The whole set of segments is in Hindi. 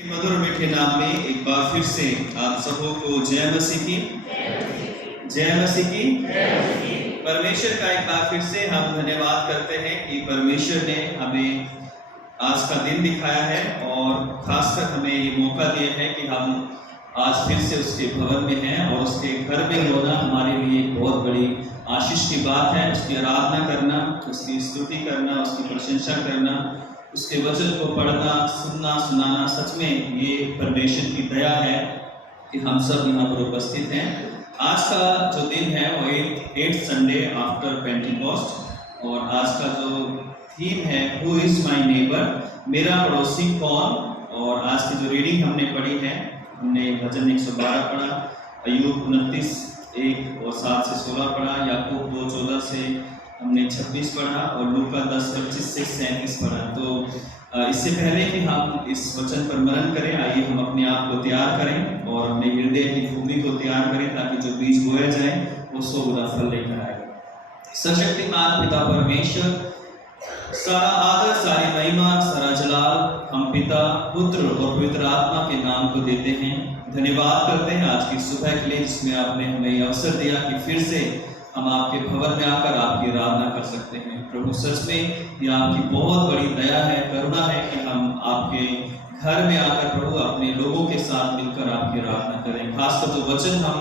मधुर मीठे नाम में एक बार फिर से आप सबों को जय मसीह की। जय मसीह की। परमेश्वर का एक बार फिर से हम धन्यवाद करते हैं कि परमेश्वर ने हमें आज का दिन दिखाया है और खासकर हमें ये मौका दिया है कि हम आज फिर से उसके भवन में हैं और उसके घर में होना हमारे लिए एक बहुत बड़ी आशीष की बात है। उसकी आराधना करना, उसकी स्तुति करना, उसकी प्रशंसा करना, उसके वचन को पढ़ना, सुनना, सुनाना, सच में ये परमेश्वर की दया है कि हम सब यहाँ पर उपस्थित हैं। आज का जो दिन है वो 8th संडे आफ्टर पेंटिकॉस्ट और आज का जो थीम है हु इज माई नेबर, मेरा पड़ोसी कौन। और आज की जो रीडिंग हमने पढ़ी है, हमने भजन 112 पढ़ा, अय्यूब 29:1 और 7 से 16 पढ़ा, याकूब 2:14 से हमने 26 पढ़ा और लूका 10:25 से 37 पढ़ा। तो इससे पहले कि हम इस वचन पर मनन करें, आइए हम अपने आप को तैयार करें और अपने हृदय की भूमि को तैयार करें ताकि जो बीज बोया जाए वो 100 गुना फल लेकर आए। सशक्तिमान पिता परमेश्वर, सारा आदर, सारी महिमा, सारा जलाल हम पिता, पुत्र और पवित्र आत्मा के नाम को देते हैं। धन्यवाद करते हैं आज की सुबह के लिए जिसमें आपने हमें अवसर दिया कि फिर से हम आपके भवन में आकर आपकी आराधना कर सकते हैं। प्रभु सच में यह आपकी बहुत बड़ी दया है, करुणा है कि हम आपके घर में आकर प्रभु अपने लोगों के साथ मिलकर आपकी आराधना करें। खासकर जो वचन हम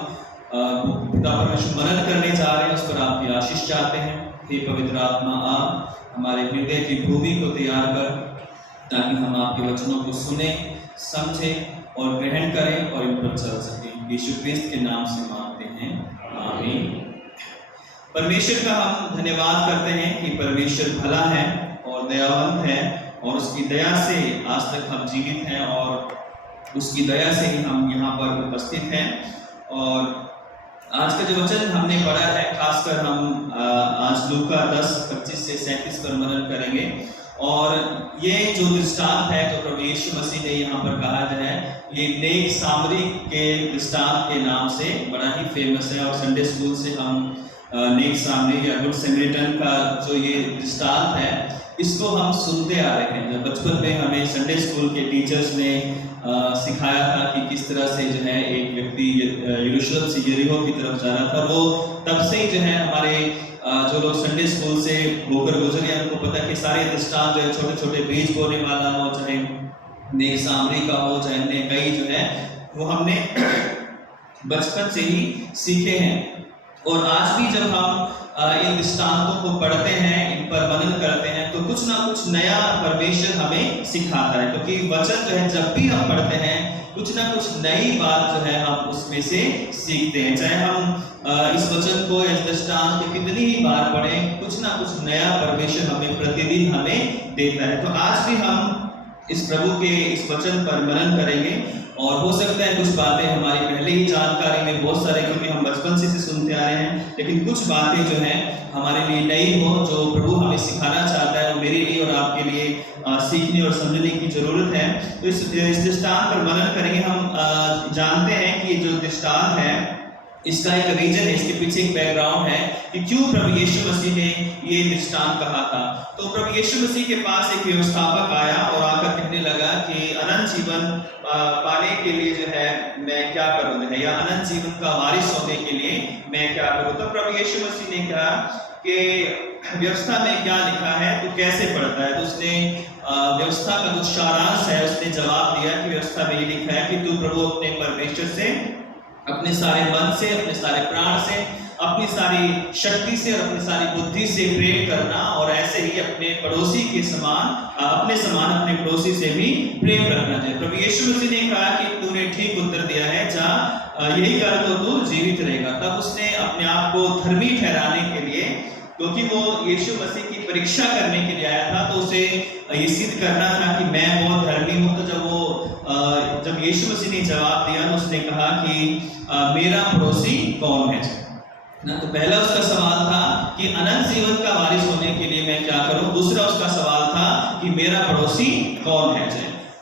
पिता परमेश्वर मनन करने जा रहे हैं उस पर आपकी आशीष चाहते हैं। हे पवित्र आत्मा, आप हमारे हृदय की भूमि को तैयार कर ताकि हम आपके वचनों को सुने, समझें और ग्रहण करें और इन पर चल सकें। यीशु क्रिस्त के नाम से मांगते हैं, आमीन। परमेश्वर का हम धन्यवाद करते हैं कि परमेश्वर भला है और दयावंत है और उसकी दया से आज तक हम जीवित हैं और उसकी दया से ही हम यहाँ पर उपस्थित हैं। और आज का जो वचन हमने पढ़ा है, खासकर हम आज लूका 10:25 से 37 पर मनन करेंगे। और ये जो दृष्टांत है जो प्रभु यीशु मसीह ने यहाँ पर कहा है, ये नेक सामरी के दृष्टांत के नाम से बड़ा ही फेमस है। और संडे स्कूल से हम नेक सामरी या गुड सैमरिटन का जो ये दृष्टांत है इसको हम सुनते आ रहे हैं। जब बचपन में हमें संडे स्कूल के टीचर्स ने सिखाया था कि किस तरह से जो है एक व्यक्ति यरूशलेम से यरीहो की तरफ जा रहा था। वो तब से ही जो है हमारे जो लोग संडे स्कूल से होकर गुजरे हैं उनको पता है कि सारे दृष्टांत जो है छोटे छोटे बीज बोने वाला हो, चाहे नेक सामरी का हो, चाहे अन्य कई जो है वो हमने बचपन से ही सीखे हैं। और आज भी जब हम इन दृष्टांतों को पढ़ते हैं, इन पर मनन करते हैं, तो कुछ ना कुछ नया परमेश्वर हमें सिखाता है। क्योंकि वचन जो है जब भी हम पढ़ते हैं कुछ ना कुछ नई बात जो है हम उसमें से सीखते हैं। चाहे हम इस वचन को, इस दृष्टांत को कितनी ही बार पढ़ें, कुछ ना कुछ नया परमेश्वर हमें प्रतिदिन हमें देता है। तो आज भी हम इस प्रभु के इस वचन पर मनन करेंगे और हो सकता है कुछ बातें हमारी पहले ही जानकारी में बहुत सारे, क्योंकि हम बचपन से सुनते आ रहे हैं, लेकिन कुछ बातें जो हैं हमारे लिए नई हो, जो प्रभु हमें सिखाना चाहता है, और मेरे लिए और आपके लिए सीखने और समझने की जरूरत है। तो इस दृष्टांत पर मनन करेंगे। हम जानते हैं कि जो दृष्टांत है इसका एक रीजन है, इसके पीछे एक बैकग्राउंड है कि क्यों प्रभु यीशु मसीह ने ये दृष्टांत कहा था। तो प्रभु यीशु मसीह के पास एक व्यवस्थापक आया और आकर कहने लगा कि अनंत जीवन पाने के लिए जो है मैं क्या करूं, या अनंत जीवन का वारिस होने के लिए मैं क्या करूं। तो प्रभु यीशु मसीह ने कहा कि व्यवस्था में क्या लिखा है तो कैसे पढ़ता है। तो उसने व्यवस्था का जो सारांश है उसने जवाब दिया कि व्यवस्था में ये लिखा है कि तू प्रभु अपने परमेश्वर से, अपने सारे मन से, अपने सारे प्राण से, अपनी सारी शक्ति से और अपनी सारी बुद्धि से प्रेम करना, और ऐसे ही अपने पड़ोसी के समान, अपने समान अपने पड़ोसी से भी प्रेम रखना चाहिए। प्रभु यीशु मसीह ने कहा कि तूने ठीक उत्तर दिया है, जा यही कर तो तू जीवित रहेगा। तब उसने अपने आप को धर्मी ठहराने के लिए, क्योंकि वो यीशु मसीह की परीक्षा करने के लिए आया था, तो उसे ये सिद्ध करना था कि मैं बहुत धर्मी हूँ। तो जब यीशु मसीह ने जवाब दिया तो उसने कहा कि मेरा पड़ोसी कौन है ना। तो पहला उसका सवाल था कि अनंत जीवन का वारिस होने के लिए मैं क्या करूं। दूसरा उसका सवाल था कि मेरा पड़ोसी कौन है।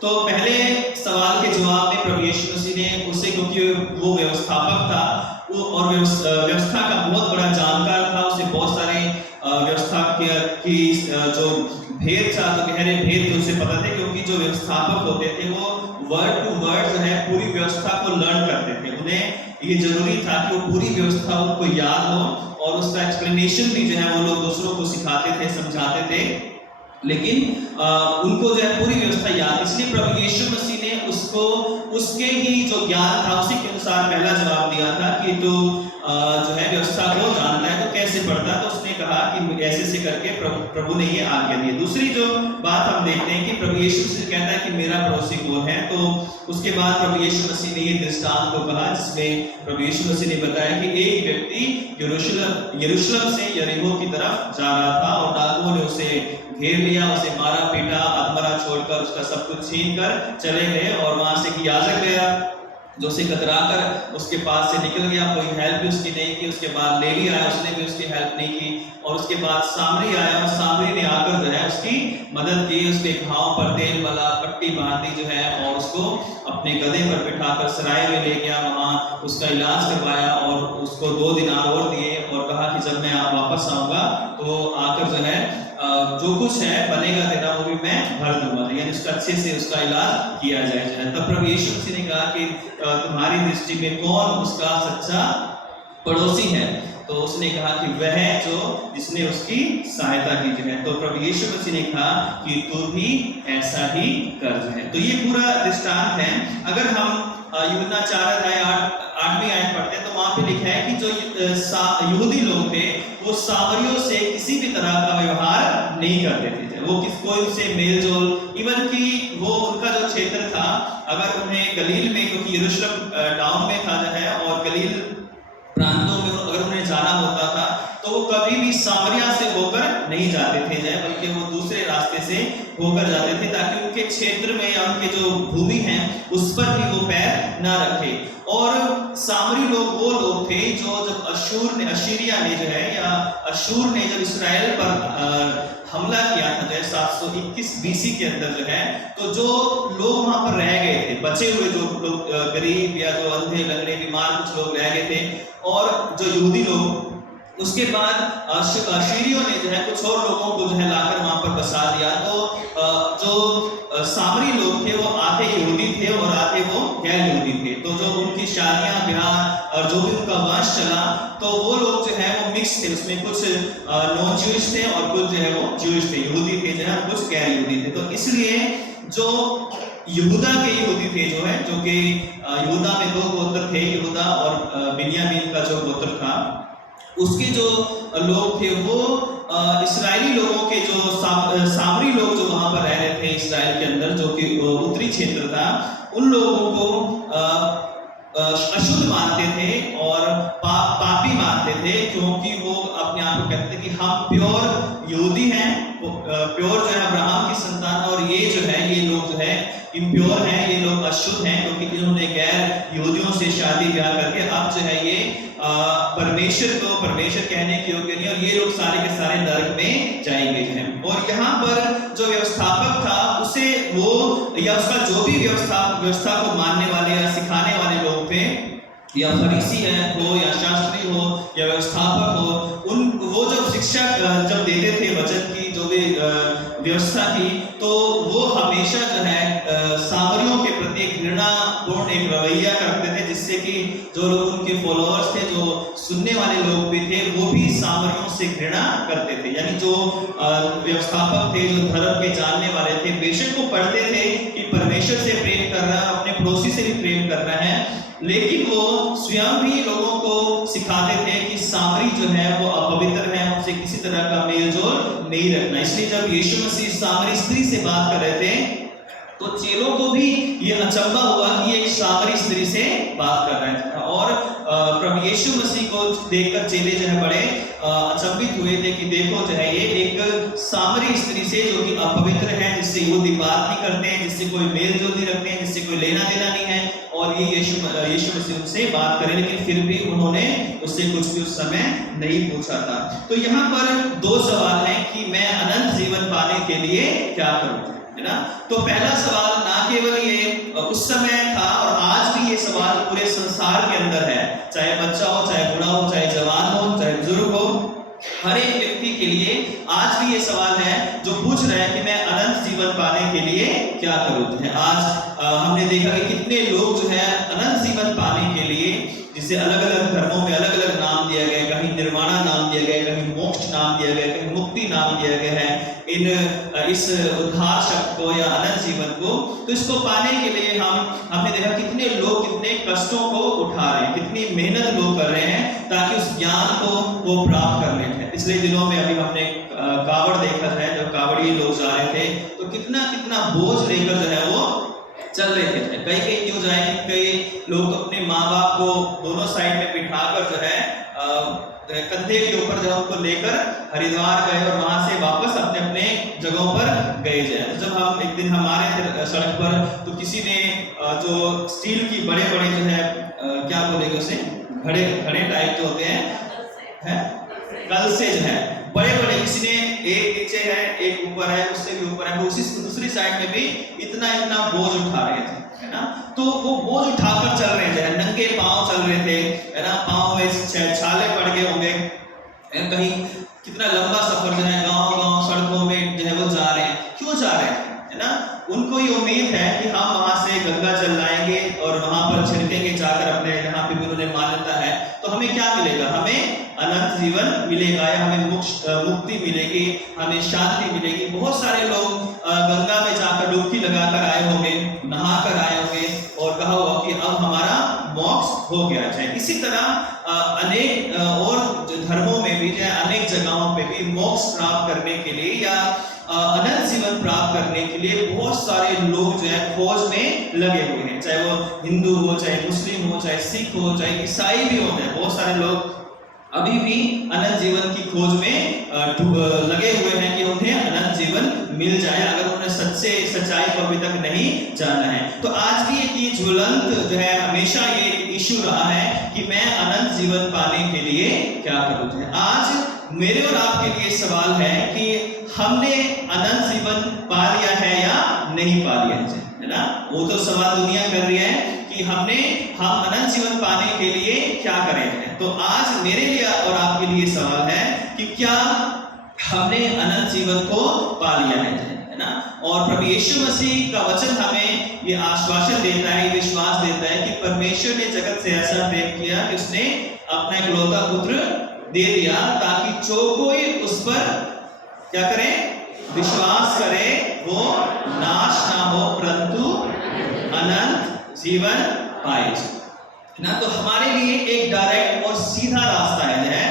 तो पहले सवाल के जवाब में प्रभु यीशु मसीह ने उसे, क्योंकि वो व्यवस्थापक था वो और व्यवस्था का बहुत बड़ा जानकार था, उसे बहुत सारे व्यवस्था की जो भेद था, तो गहरे भेद उसे पता थे, क्योंकि जो व्यवस्थापक होते थे वो वर्ड टू वर्ड जो है पूरी व्यवस्था को लर्न करते थे। उन्हें ये जरूरी था कि वो पूरी व्यवस्था उनको याद हो और उसका एक्सप्लेनेशन भी जो है वो लोग दूसरों को सिखाते थे, समझाते थे। लेकिन उनको जो है पूरी व्यवस्था याद, इसलिए प्रभु यीशु मसीह ने उसको उसके ही जो ज्ञान था उसी के अनुसार पहला जवाब दिया था कि तो जो है व्यवस्था को जानता है तो कैसे पढ़ता है। तो उसने कहा कि ऐसे से करके प्रभु ने ये आज्ञा दी। दूसरी जो बात हम देखते हैं कि प्रभु यीशु मसीह कहता है कि मेरा पड़ोसी कौन है। तो उसके बाद प्रभु यीशु मसीह ने ये दृष्टांत को कहा जिसमें प्रभु यीशु मसीह ने बताया कि एक व्यक्ति यरूशलेम से यरीहो की तरफ जा रहा था और डाकुओं ने उसे घेर लिया, उसे मारा पीटा, अधमरा छोड़कर उसका सब कुछ छीन कर चले गए। और वहां से एक याजक गया जो उसे कतरा कर उसके पास से निकल गया, कोई हेल्प भी उसकी नहीं की। उसके बाद लेवी आया, उसने भी उसकी हेल्प नहीं की। और उसके बाद सामरी आया और सामरी ने आकर जो है उसकी मदद की, उसके घाव पर तेल वाला पट्टी बांधी जो है और उसको अपने गधे पर बिठाकर सराय में ले गया, वहां उसका इलाज करवाया और उसको 2 दिनार और दिए और कहा कि जब मैं वापस आऊंगा तो आकर जो है जो कुछ है बनेगा तेरा वो भी मैं भर दूंगा, यानी उसका अच्छे से उसका इलाज किया जाए। तब प्रभु यीशु मसीह ने कहा कि तुम्हारी दृष्टि में कौन उसका सच्चा पड़ोसी है। तो उसने कहा कि वह जो जिसने उसकी सहायता की है। तो प्रभु यीशु मसीह ने कहा कि तू भी ऐसा ही कर जो है। तो ये पूरा दृष्टांत है। अगर हम यूहन्ना 4:8वीं आयत पढ़ते हैं तो वहां पे लिखा है कि जो यहूदी लोग थे वो सामरियों से किसी भी तरह का व्यवहार नहीं करते थे, वो कोई उससे मेल जोल, इवन कि वो उनका जो क्षेत्र था अगर उन्हें गलील में, क्योंकि यरूशलेम टाउन में था जो है और गलील प्रांतों में अगर उन्हें जाना होता था तो वो कभी भी सामरिया से होकर नहीं जाते थे जाए, बल्कि वो दूसरे रास्ते से होकर जाते थे ताकि उनके क्षेत्र में या उनके जो भूमि है उस पर भी वो पैर ना रखे। और सामरी लोग वो लोग थे जो जब अशीरिया ने जो है या अशूर ने जब इसराइल पर हमला किया था जो है 721 बीसी के अंदर जो है, तो जो लोग वहां पर रह गए थे, बचे हुए जो लोग गरीब या जो अंधे लंगड़े बीमार कुछ लोग रह गए थे और जो यहूदी लोग, उसके बाद अशीरियों ने जो है कुछ और लोगों को जो है लाकर वहां पर बसा दिया। तो जो सामरी लोग थे वो आधे यहूदी थे और आधे वो गैर यहूदी थे। तो जो उनकी शादियां ब्याह और जो भी उनका वंश चला तो वो लोग जो है वो मिक्स थे, उसमें कुछ नॉन ज्यूइश थे और कुछ जो है वो ज्यूइश थे, यहूदी थे जो है, कुछ गैर यहूदी थे। तो इसलिए जो यहूदा के यहूदी थे जो है, जो कि यहूदा में 2 गोत्र थे, यहूदा और बिन्यामीन का जो गोत्र था, उसके जो लोग थे वो इस्राएली लोगों के जो सामरी लोग जो वहां पर रह रहे थे इस्राएल के अंदर, जो कि उत्तरी क्षेत्र था, उन लोगों को अशुद्ध मानते थे और पापी मानते थे, क्योंकि वो अपने आप को कहते थे कि हम प्योर यहूदी हैं, प्योर जो है अब्राहम की संतान, और ये जो है ये लोग जो है इम्प्योर हैं, ये लोग अशुद्ध हैं क्योंकि इन्होंने गैर यहूदियों से शादी ब्याह करके अब जो है ये परमेश्वर को परमेश्वर कहने के योग्य नहीं, और ये लोग सारे के सारे नरक में जाएंगे जो है। और यहाँ पर जो व्यवस्थापक था उसे वो या उसका जो भी व्यवस्था को मानने वाले या सिखाने वाले लोग थे, या फरीसी हो या शास्त्री हो या व्यवस्थापक हो, वो जब शिक्षा जब देते थे वचन की जो भी व्यवस्था की, तो वो हमेशा जो है सामरियों के प्रति घृणापूर्ण एक रवैया करते थे, जिससे कि जो लोग उनके फॉलोअर्स थे, जो सुनने वाले लोग भी थे, वो भी सामरियों से घृणा करते थे। यानी जो व्यवस्थापक थे, जो धर्म के जानने वाले थे, बेशक वो पढ़ते थे कि परमेश्वर से प्रेम कर रहा है, अपने पड़ोसी से भी प्रेम कर रहा है, लेकिन वो स्वयं भी लोगों को सिखाते थे कि सामरी जो है वो अपवित्र है, उनसे किसी तरह का मेल जोल नहीं रखना। इसलिए जब यीशु मसीह सामरी स्त्री से बात कर रहे थे तो चेलों को भी ये अचंभा हुआ कि एक सामरी स्त्री से बात कर रहे हैं, और प्रभु यीशु मसीह को देखकर चेले जो है बड़े अचंभित हुए थे कि देखो जो है ये एक सामरी स्त्री से जो कि अपवित्र है, जिससे यहूदी बात नहीं करते हैं, जिससे कोई मेल जोल नहीं रखते हैं, जिससे कोई लेना देना नहीं है, और ये यीशु मसीह उनसे बात करें, लेकिन फिर भी उन्होंने उससे कुछ भी उस समय नहीं पूछा था। तो यहाँ पर 2 सवाल हैं कि मैं अनंत जीवन पाने के लिए क्या करूं, है ना। तो पहला सवाल ना केवल ये उस समय था और आज भी ये सवाल पूरे संसार के अंदर है, चाहे बच्चा हो, चाहे बूढ़ा हो, चाहे जवान हो, चाहे बुजुर्ग हो, हर एक व्यक्ति के लिए आज भी ये सवाल है जो पूछ रहा है कि मैं अनंत जीवन पाने के लिए क्या करूं। जो है आज हमने देखा कि कितने लोग जो है अनंत जीवन पाने के लिए, जिसे अलग अलग धर्मों में अलग अलग नाम दिया गया, कहीं निर्वाणा नाम दिया गया, कहीं मोक्ष नाम दिया गया, कहीं मुक्ति नाम दिया गया है, इस उद्धार शब्द को या अनंत जीवन को। तो इसको पाने के लिए हमने देखा कितने लोग कितने कष्टों को उठा रहे हैं, कितनी मेहनत लोग कर रहे हैं ताकि उस ज्ञान को वो प्राप्त कर लें। पिछले दिनों में अभी हमने कावड़ देखा है, जब कावड़ी लोग जा रहे थे तो कितना कितना बोझ लेकर जो है वो चल रहे थे। कई क्यों जाए, कई लोग अपने माँ बाप को दोनों साइड में बिठाकर जो है कंधे के ऊपर जब उनको लेकर हरिद्वार गए और वहां से वापस अपने अपने जगहों पर गए जाए। तो जब हम एक दिन हमारे थे सड़क पर, तो किसी ने जो स्टील की बड़े बड़े जो है क्या बोलेंगे उसे, घड़े टाइप जो होते हैं कल से जो है बड़े बड़े, किसी ने एक नीचे है एक ऊपर है उससे भी ऊपर है, उसी दूसरी साइड में भी इतना इतना बोझ उठा रहे थे, है ना। तो वो बोझ उठाकर चल रहे थे, नंगे पांव चल रहे थे, है ना। पांव में छाले पड़ गए होंगे, कहीं कितना लंबा सफर जो है गांव सड़कों में जो है वो जा रहे हैं। क्यों जा रहे हैं, है ना। उनको ये उम्मीद है कि हम वहां से गंगा जल लाएंगे और वहां पर छिड़केंगे जाकर अपने, जहाँ पे भी उन्होंने मान्यता है, तो हमें क्या मिलेगा, हमें अनंत जीवन मिलेगा या हमें मुक्ति मिलेगी, हमें शांति मिलेगी। बहुत सारे लोग गंगा में जाकर डुबकी लगाकर आए होंगे, नहा कर आए होंगे और कहा होगा कि अब हमारा मोक्ष हो गया है। इसी तरह अनेक और धर्मों में भी, अनेक जगहों पे भी मोक्ष प्राप्त करने के लिए या अनंत जीवन प्राप्त करने के लिए बहुत सारे लोग जो है खोज में लगे हुए हैं, चाहे वो हिंदू हो, चाहे मुस्लिम हो, चाहे सिख हो, चाहे ईसाई भी होते हैं। बहुत सारे लोग अभी भी अनंत जीवन की खोज में लगे हुए हैं कि उन्हें अनंत जीवन मिल जाए, अगर उन्होंने सच्चाई को अभी तक नहीं जाना है। तो आज भी एक ये ज्वलंत जो है हमेशा ये इश्यू रहा है कि मैं अनंत जीवन पाने के लिए क्या करूं। आज मेरे और आपके लिए सवाल है कि हमने अनंत जीवन पा लिया है या नहीं पा लिया है ना। वो तो सवाल दुनिया कर रही है कि हम अनंत जीवन पाने के लिए क्या करें। तो आज मेरे लिए और आपके लिए सवाल है कि क्या हमने अनंत जीवन को पा लिया है ना। और प्रभु यीशु मसीह का वचन हमें ये आश्वासन देता है, विश्वास देता है कि परमेश्वर ने जगत से ऐसा प्रेम किया कि उसने अपना इकलौता पुत्र दे दिया ताकि जो कोई उस पर क्या करे, विश्वास करे, वो नाश ना हो परंतु अनंत जीवन पाए ना। तो हमारे लिए एक डायरेक्ट और सीधा रास्ता है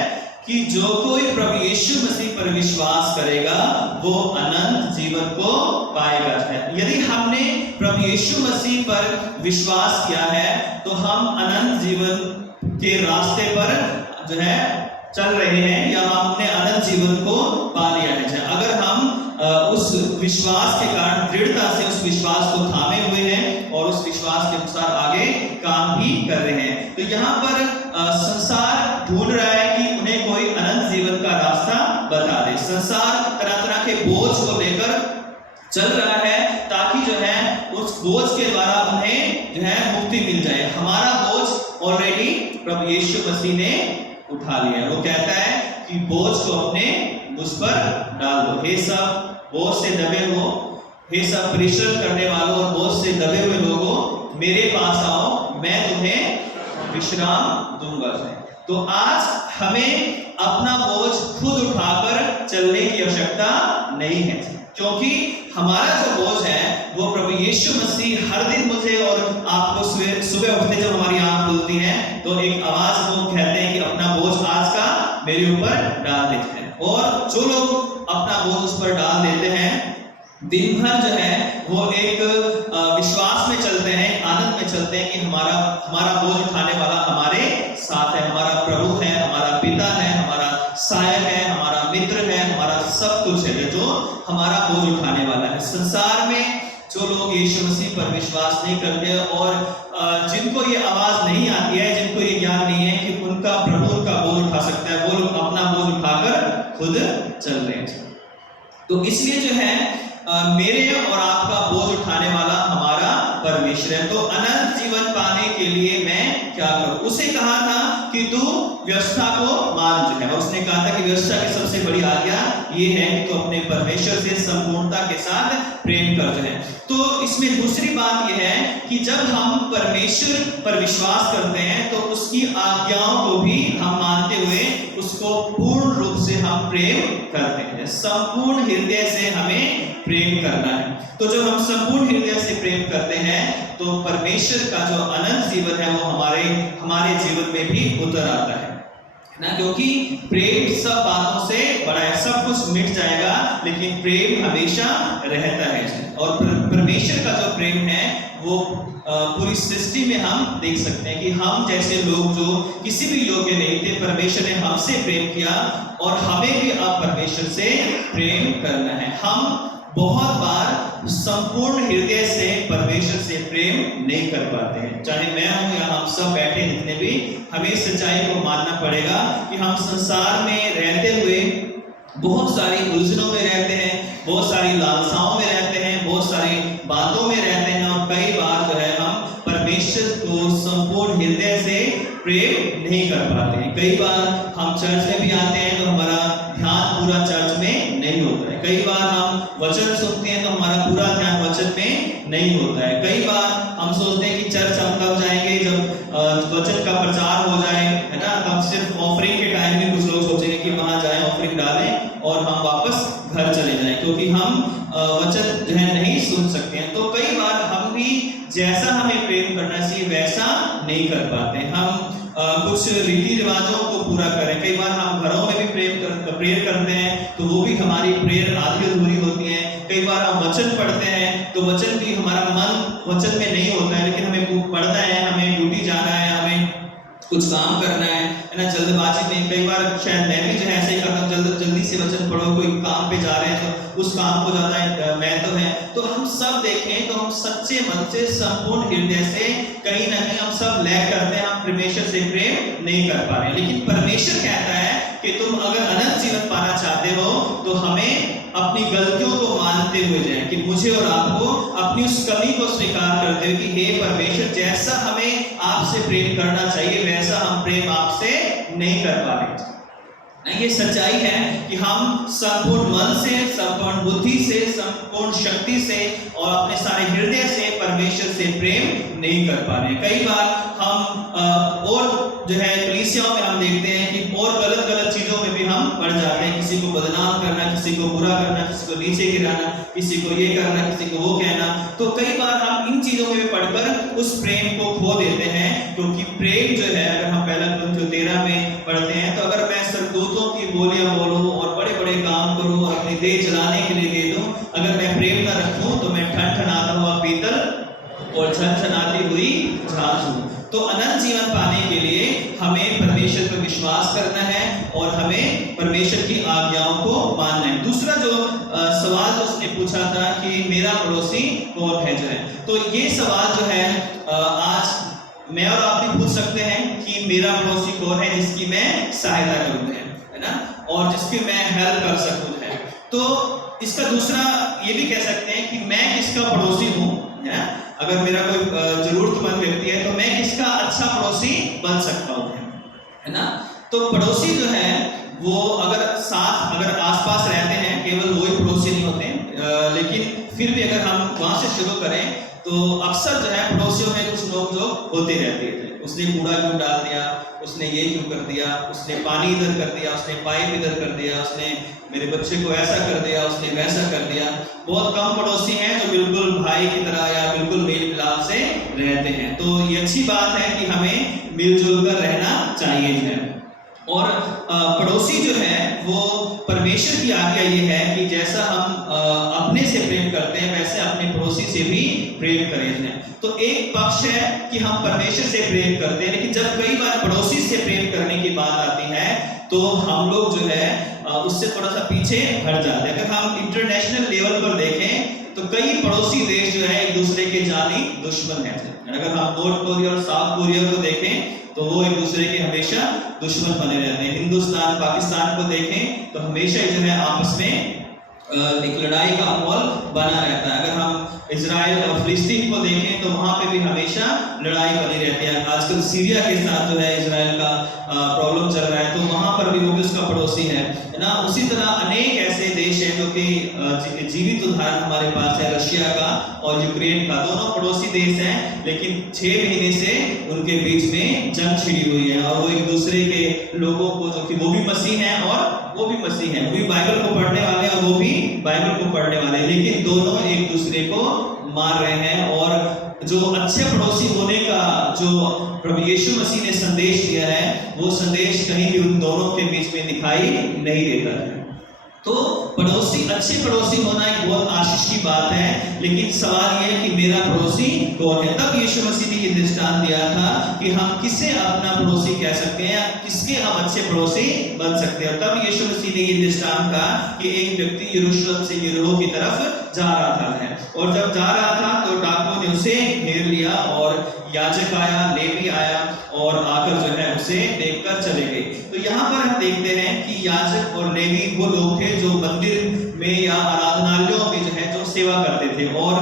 कि जो कोई प्रभु यीशु मसीह पर विश्वास करेगा वो अनंत जीवन को पाएगा। यदि हमने प्रभु यीशु मसीह पर विश्वास किया है तो हम अनंत जीवन के रास्ते पर जो है चल रहे हैं या हमने अनंत जीवन को पा लिया है। अगर हम उस विश्वास के कारण दृढ़ता से उस विश्वास को थामे हुए हैं और उस विश्वास के अनुसार आगे काम भी कर रहे हैं। तो यहाँ पर संसार ढूंढ रहा है कि उन्हें कोई अनंत जीवन का रास्ता बता दे। संसार तरह तरह के बोझ को लेकर चल रहा है ताकि जो है उस बोझ के द्वारा उन्हें जो है मुक्ति मिल जाए। हमारा बोझ ऑलरेडी प्रभु यीशु मसीह ने उठा लिया है। वो कहता है कि बोझ को अपने मुझ पर डाल दो, हे सब बोझ से दबे हो, हे सब परिश्रम करने वालों और बोझ से दबे हुए लोगों, मेरे पास आओ, मैं तुम्हें विश्राम दूंगा। तो आज हमें अपना बोझ खुद उठाकर चलने की आवश्यकता नहीं है, क्योंकि हमारा जो बोझ है वो प्रभु यीशु मसीह हर दिन मुझे और आपको सुबह उठते जब हमारी आंख खुलती है तो एक आवाज वो कहते हैं कि अपना बोझ आज का मेरे ऊपर डाल देते हैं। और जो लोग अपना बोझ उस पर डाल देते हैं दिन भर जो है वो एक विश्वास में चलते हैं, आनंद में चलते हैं कि हमारा बोझ उठाने वाला हमारे साथ है, हमारा प्रभु है, हमारा पिता है, हमारा सहायक है, हमारा मित्र है, हमारा सब कुछ है जो हमारा बोझ उठाने वाला है। संसार में जो लोग यीशु मसीह पर विश्वास नहीं करते और जिनको ये आवाज नहीं आती है, जिनको ये ज्ञान नहीं है कि उनका प्रभु उनका बोझ उठा सकता है, वो लोग अपना बोझ उठाकर खुद चल रहे हैं। तो इसलिए जो है मेरे और आपका बोझ उठाने वाला हमारा परमेश्वर है। तो अनंत जीवन पाने के लिए मैं क्या करूं? उसे कहा था कि तू व्यवस्था को मान जो है, और उसने कहा था कि व्यवस्था की सबसे बड़ी आज्ञा ये है कि तू अपने परमेश्वर से संपूर्णता के साथ प्रेम कर जाए। तो इसमें दूसरी बात यह है कि जब हम परमेश्वर पर विश्वास करते हैं तो उसकी आज्ञाओं को भी हम मानते हुए उसको पूर्ण रूप से हम प्रेम करते हैं। संपूर्ण हृदय से हमें प्रेम करना है। तो जब हम संपूर्ण हृदय से प्रेम करते हैं तो परमेश्वर का जो अनंत जीवन है वो हमारे जीवन में भी उतर आता है ना, क्योंकि प्रेम सब बातों से बड़ा है। सब कुछ मिट जाएगा लेकिन प्रेम हमेशा रहता है। और परमेश्वर का जो प्रेम है वो पूरी सृष्टि में हम देख सकते हैं कि हम जैसे लोग जो किसी भी योग्य नहीं थे, परमेश्वर ने हमसे प्रेम किया और हमें भी अब परमेश्वर से प्रेम करना है। हम बहुत बार संपूर्ण हृदय से परमेश्वर से प्रेम नहीं कर पाते हैं। चाहे मैं हूं या हम सब बैठे जितने भी, हमें सच्चाई को मानना पड़ेगा कि हम संसार में रहते हुए बहुत सारी उलझनों में रहते हैं, बहुत सारी लालसाओं में रहते हैं, बहुत सारी बातों में रहते हैं और कई बार जो है हम परमेश्वर को संपूर्ण हृदय से प्रेम नहीं कर पाते हैं। कई बार हम चर्च में भी आते हैं तो हमारा ध्यान पूरा चर्च में नहीं होता है। कई बार हम वचन सुनते हैं तो हमारा पूरा ध्यान वचन में नहीं होता है। कई बार हम सोचते हैं कि चर्च हम कब जाएंगे जब वचन का प्रचार हो जाए, है ना। हम सिर्फ ऑफरिंग के टाइम में कुछ लोग सोचेंगे कि वहां जाएं, ऑफरिंग डालें और हम वापस घर चले जाएं, क्योंकि हम वचन जो है नहीं सुन सकते हैं। तो कई बार हम भी जैसा हमें प्रेम करना चाहिए वैसा नहीं कर पाते। हम कुछ रीति रिवाजों को पूरा करें। कई बार हम घरों में भी प्रेयर करते हैं तो वो भी हमारी प्रेयर आधी अधूरी होती है। कई बार हम वचन पढ़ते हैं तो वचन भी हमारा मन वचन में नहीं होता है, लेकिन हमें पढ़ना है, हमें ड्यूटी जाना है, हमें कुछ काम करना है ना, जल्दबाजी में। कई बार शायद मैं भी जो है ऐसे ही करता हूँ, जल्दी से वचन पढ़ो, कोई काम पे जा रहे हैं तो उस काम को ज्यादा महत्व है। तो हम सब देखें तो हम सच्चे मन से संपूर्ण हृदय से कहीं ना कहीं हम सब लैग करते हैं, हम परमेश्वर से प्रेम नहीं कर पा रहे। लेकिन परमेश्वर कहता है कि तुम अगर अनंत जीवन पाना चाहते हो तो हमें अपनी गलतियों को मानते हुए जाए, कि मुझे और आपको अपनी उस कमी को स्वीकार करते हुए कि हे परमेश्वर, जैसा हमें आपसे प्रेम करना चाहिए वैसा हम प्रेम आपसे नहीं कर पा रहे। ये सच्चाई है कि हम संपूर्ण मन से, संपूर्ण बुद्धि से, संपूर्ण शक्ति से और अपने सारे हृदय से परमेश्वर से प्रेम नहीं कर पा रहे। कई बार हम और जो है कलीसियाओं में हम देखते हैं कि और गलत चीजों में भी हम पड़ जाते हैं। किसी को बदनाम करना, किसी को बुरा करना, किसी को नीचे गिराना, किसी को ये करना, किसी को वो कहना। तो कई बार हम इन चीजों में भी पढ़कर उस प्रेम को खो देते हैं, क्योंकि प्रेम जो है, अगर हम पहला कुरिन्थियों 13 में पढ़ते हैं तो अगर मैं सरदूतों की बोलियां बोलूं और बड़े बड़े काम करूं और अपनी देह जलाने के लिए दे दूं, अगर मैं प्रेम न रखूं तो मैं ठनठनाता हुआ पीतल और छनछनाती हुई झांझ हूं। तो अनंत जीवन पाने के लिए हमें परमेश्वर पर विश्वास करना है और हमें परमेश्वर की आज्ञाओं को मानना है। दूसरा जो सवाल जो उसने पूछा था कि मेरा पड़ोसी कौन है जो है, तो ये सवाल जो है आज मैं और आप भी पूछ सकते हैं कि मेरा पड़ोसी कौन है जिसकी मैं सहायता करूं, है ना, और जिसकी मैं हेल्प कर सकूं है। तो इसका दूसरा ये भी कह सकते हैं कि मैं किसका पड़ोसी हूं, है ना। अगर मेरा कोई जरूरतमंद व्यक्ति है तो मैं किसका अच्छा पड़ोसी बन सकता हूं, है ना। तो पड़ोसी जो है वो अगर आसपास रहते हैं, केवल वही पड़ोसी नहीं होते, लेकिन फिर भी अगर हम वहां से शुरू करें तो अक्सर जो है पड़ोसियों में कुछ लोग जो होते रहते हैं। उसने कूड़ा क्यों डाल दिया, उसने ये क्यों कर दिया, उसने पानी इधर कर दिया, उसने पाइप इधर कर दिया, उसने मेरे बच्चे को ऐसा कर दिया, उसने वैसा कर दिया। बहुत कम पड़ोसी हैं जो बिल्कुल भाई की तरह या बिल्कुल मेल मिलाप से रहते हैं। तो ये अच्छी बात है कि हमें मिलजुल कर रहना चाहिए है। और पड़ोसी जो है वो परमेश्वर की आज्ञा ये है कि जैसा हम अपने से प्रेम करते हैं वैसे अपने पड़ोसी से भी प्रेम करें। तो एक पक्ष है कि हम परमेश्वर से प्रेम करते हैं, लेकिन जब कई बार पड़ोसी से प्रेम करने की बात आती है तो हम लोग जो है उससे थोड़ा सा पीछे हट जाते हैं। अगर हम इंटरनेशनल लेवल पर देखें तो कई पड़ोसी देश जो है एक दूसरे के जानी दुश्मन हैं। अगर हम नॉर्थ कोरिया और साउथ कोरिया को देखें तो वो एक दूसरे के हमेशा दुश्मन बने रहते हैं। हिंदुस्तान पाकिस्तान को देखें तो हमेशा जो है आपस में एक लड़ाई का माहौल बना रहता है। अगर हम इजराइल और फिलिस्तीन को देखें तो वहाँ पे भी हमेशा लड़ाई बनी रहती है। आजकल सीरिया के साथ जो है इजराइल का प्रॉब्लम चल रहा है, तो वहाँ पर भी वो भी उसका पड़ोसी है ना। उसी तरह अनेक ऐसे देश हैं जो कि जीवित उदाहरण हमारे पास है, रशिया का और यूक्रेन का। दोनों पड़ोसी देश हैं, लेकिन 6 महीने से उनके बीच में जंग छिड़ी हुई है और वो एक दूसरे के लोगों को, जो कि वो भी मसीह हैं और वो भी मसीह हैं, वो भी बाइबल को पढ़ने वाले हैं और वो भी बाइबल को पढ़ने वाले हैं, लेकिन दोनों एक दूसरे को मार रहे हैं। और जो अच्छे पड़ोसी होने का जो प्रभु यीशु मसीह ने संदेश दिया है, वो संदेश कहीं भी उन दोनों के बीच में दिखाई नहीं देता है। तो पड़ोसी, अच्छे पड़ोसी होना एक बहुत आशीष की बात है, लेकिन सवाल यह है कि मेरा पड़ोसी कौन है। तब यीशु मसीह ने ये दृष्टांत दिया था कि हम किसे अपना पड़ोसी कह सकते हैं या किसके हम अच्छे पड़ोसी बन सकते हैं। तब यीशु मसीह ने ये दृष्टांत कहा कि एक व्यक्ति यरूशलेम से यरीहो की तरफ जा रहा था, और जब जा रहा था तो डाकुओं ने उसे घेर लिया और याजक आया, लेवी आया और आकर जो है उसे देखकर चले गए। तो यहाँ पर हम देखते हैं कि याजक और लेवी वो लोग थे जो मंदिर में या आराधनालयों में जो है जो सेवा करते थे। और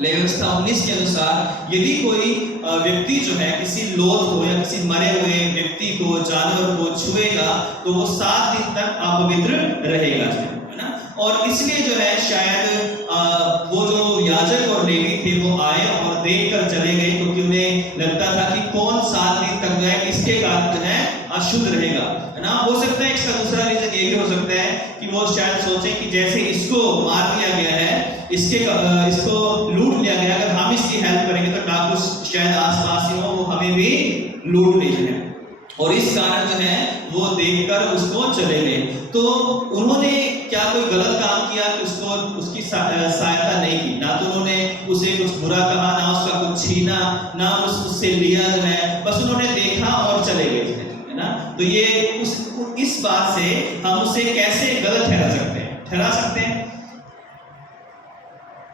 लेवी व्यवस्था 19 के अनुसार यदि कोई व्यक्ति जो है किसी लोथ को या किसी मरे हुए व्यक्ति को, जानवर को छुएगा तो वो 7 दिन तक अपवित्र रहेगा, है ना। और इसलिए जो है शायद वो जो याजक और लेवी थे वो आए और देखकर चले गए, क्योंकि उन्हें लगता था कि कौन 7 दिन तक जो है इसके कारण जो है अशुद्ध रहेगा, है ना। हो सकता है इसका दूसरा रीजन ये भी हो सकता है कि वो शायद सोचे कि जैसे इसको मार दिया गया है, इसको लूट लिया गया, अगर हम इसकी हेल्प करेंगे तो डाकू शायद आसपास ही हो, वो हमें भी लूट ले जाए। और इस कारण जो है वो देखकर उसको चले गए। तो उन्होंने क्या कोई गलत काम किया कि उसकी सहायता नहीं की? ना तो उन्होंने उसे कुछ बुरा कहा, ना उसका कुछ छीना, ना उससे लिया जो है, बस उन्होंने देखा और चले गए, है ना। तो ये इस बात से हम उसे कैसे गलत ठहरा सकते हैं?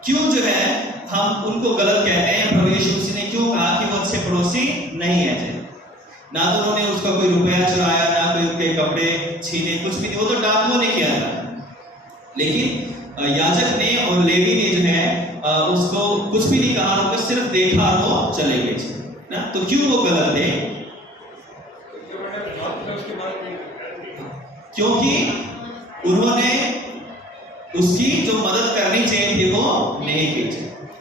क्यों जो है हम उनको गलत कहते हैं? प्रभु यीशु मसीह ने क्यों कहा कि वो अच्छे पड़ोसी नहीं है? ना तो उन्होंने उसका कोई रुपया चुराया, ना कोई उनके कपड़े छीने, कुछ भी नहीं, वो तो डाकुओं ने किया था। लेकिन याजक ने और लेवी ने जो है उसको कुछ भी नहीं कहा, उनको सिर्फ देखा और वो चले गए ना। तो क्यों वो गलत थे? क्योंकि उन्होंने उसकी जो मदद करनी चाहिए थी वो नहीं की